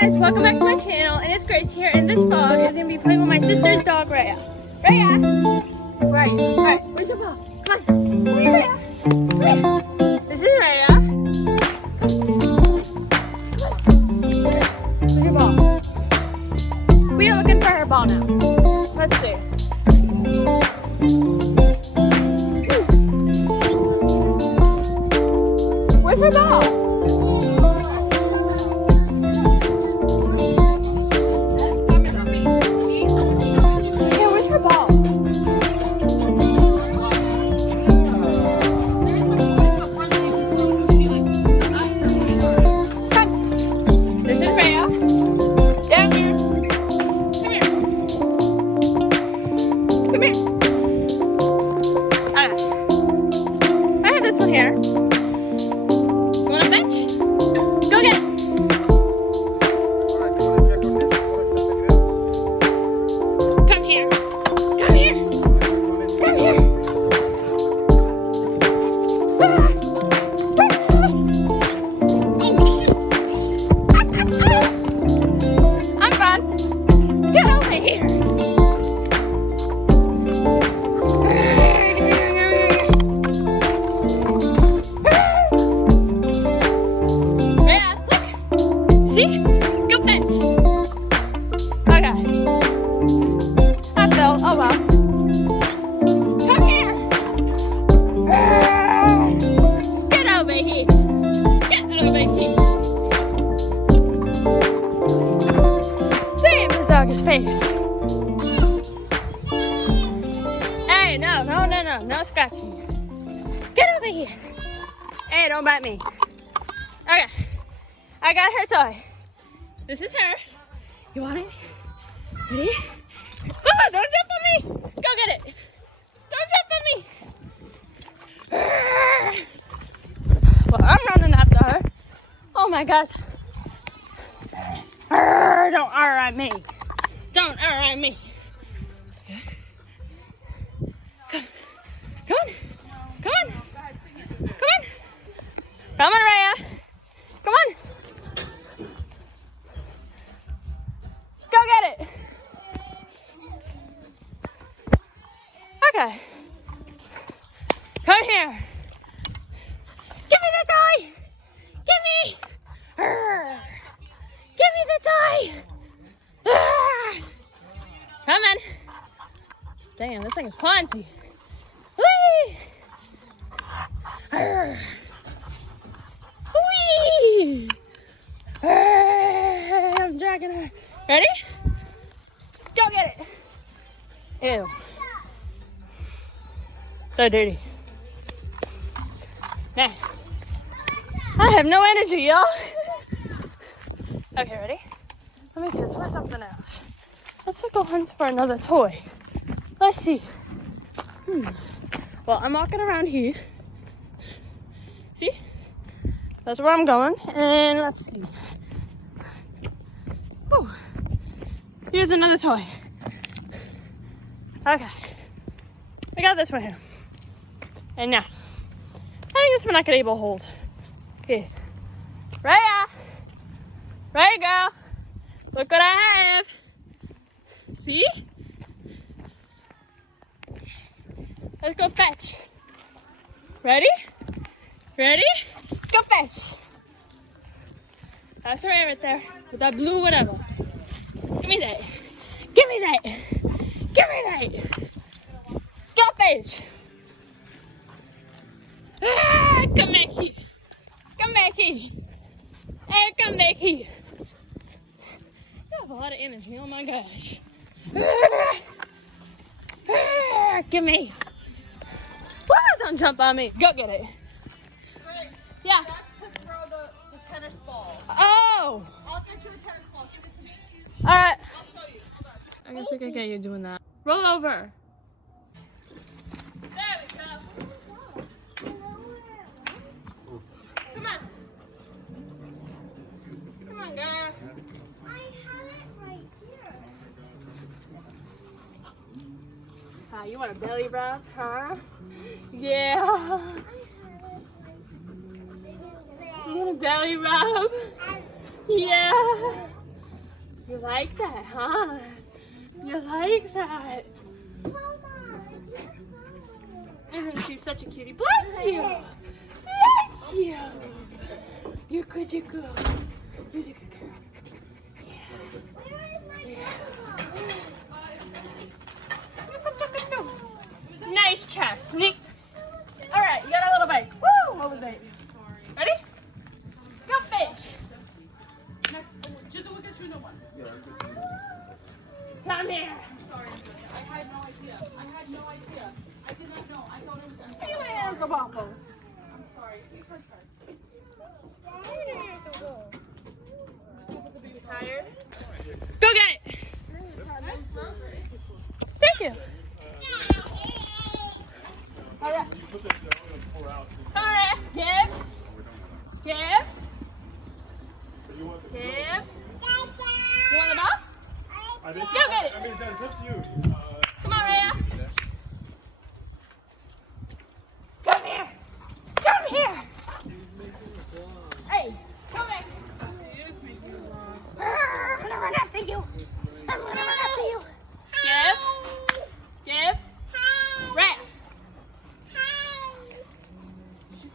guys, welcome back to my channel, and it's Grace here, and this vlog is going to be playing with my sister's dog, Raya. Raya! Where are you? Alright, where's your ball? Come on. Come here, Raya. Come here. This is Raya. Where's your ball? We are looking for her ball now. Let's see. Where's her ball? Here. You want a bench? Go get it. Come here. Come here. Come here. I'm fine. Get over here. See? Go fetch. Okay. I fell. Oh well. Come here. Get over here. Get over here. Damn, this dog is faced. Hey, no scratching. Get over here. Hey, don't bite me. Okay. I got her toy. This is her. You want it? Ready? Oh, don't jump on me! Go get it! Don't jump on me! Well, I'm running after her. Oh my God. Don't at me. Don't at me. Come. Come on. Come on. Come on. Come on, Raya. Come on. Go get it. Okay. Come here. Give me the toy. Give me. Give me the toy. Come on. Damn, this thing is pointy. Whee! Whee! I'm dragging her. Ready? Go get it. Ew. So dirty. Nah. I have no energy, y'all. Okay, ready? Let me see. Let's try something else. Let's go hunt for another toy. Let's see. Well, I'm walking around here. See? That's where I'm going. And let's see. Whew. Here's another toy. Okay. We got this one here. And now, I think this one I could able to hold. Here. Raya! Raya, girl! Look what I have! See? Let's go fetch. Ready? Ready? Go fetch! That's Raya right there. With that blue whatever. Give me that. Give me that. Give me that. Go fetch. Come back here. Come back here. Hey, come back here. You have a lot of energy. Oh my gosh. Give me. Don't jump on me. Go get it. Yeah. That's to throw the tennis ball. Oh. I'll get you a tennis ball. Give it to me. All right. I'll show you. Hold on. I guess we can get you doing that. Roll over. There we go. Come on. Come on, girl. I have it right here. You want a belly rub, huh? Yeah. You want a belly rub? Yeah. You like that, huh? You like that? Isn't she such a cutie? Bless you! Bless you! You're good, you're good. Who's a good girl? Yeah. Nice chest. Sneak. All right, you got a little bite. Woo! Over the bait. Ready? Go fish. Come here. I had no idea. I did not know. I thought it was empty. You is a waffle. I'm sorry. We first start. Tired? Go get it. Thank you. All right. All right. Give. Give. Give. You want the ball? Go get it. I mean, that's up to you. Come on, Raya. Come here. Come here. Hey, come back. I'm gonna run after you. I'm gonna run after you. Give. Give. Raya.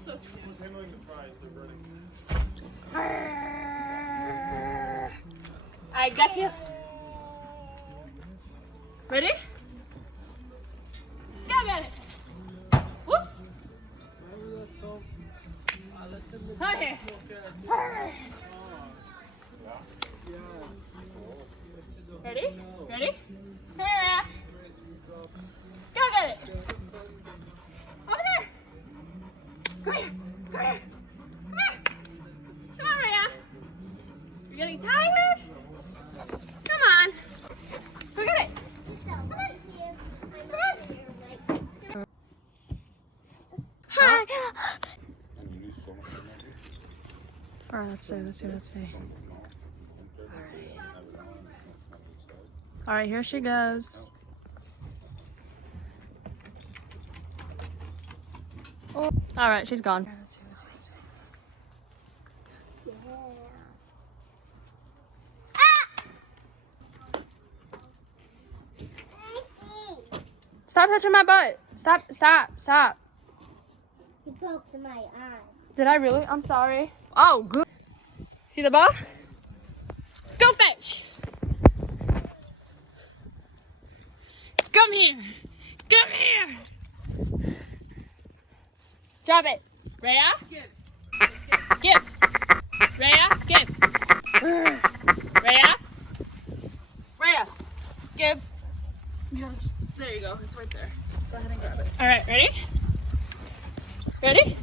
Who's handling the prize? They're running. I got you. Ready? Go get it. Whoop. Come here. Ready? Ready? Here. Go get it. Over there. Come here. Come here. Come here. Come on, Raya. You're getting tired? Come on. Go get it. Hi. All right, let's see. All right, here she goes. All right, she's gone. Stop touching my butt. Stop. You poked my eye. Did I really? I'm sorry. Oh, good. See the ball? Go fetch. Come here. Come here. Drop it. Raya? Give. Raya, give. Raya? Give. There you go. It's right there. Go ahead and grab it. All right, ready? Ready?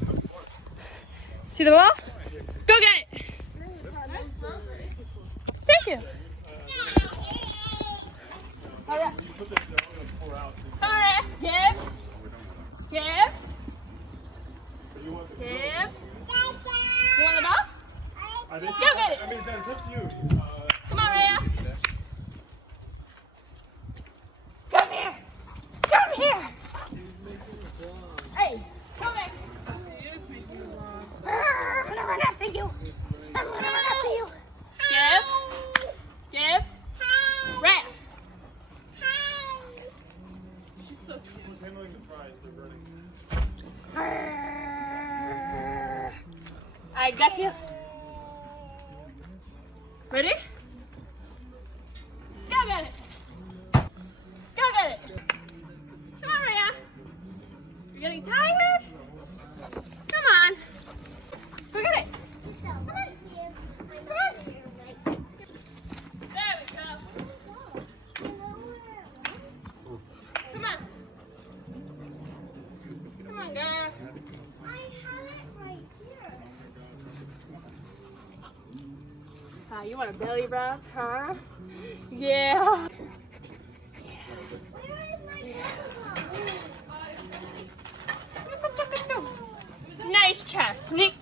See the ball? Go get it. Thank you. All right. All right. Give. Give. You want the ball? Go get it. I mean, that's up to you. Come on, Raya. Come here. Come here. Hey, come back. I'm gonna run after you. Give. Raya. Who's handling the prize? They're running. I got you. Ready? Go get it. Go get it. Come on, Raya. You're getting tired? Come on. Go get it. Come on. There we go. Come on. Come on, girl. I have it right here. You want a belly rub, huh? Yeah. Where is my Nice chest. Sneak.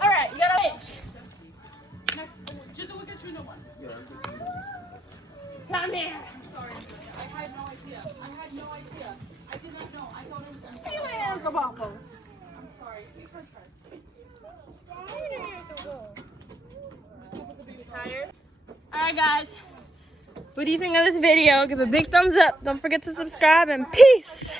All right, you got a fish. Come here. Sorry. I had no idea. I did not know. I thought it was empty. You is a waffle. I'm sorry. We first start. Tired? All Alright guys, what do you think of this video? Give a big thumbs up. Don't forget to subscribe and peace.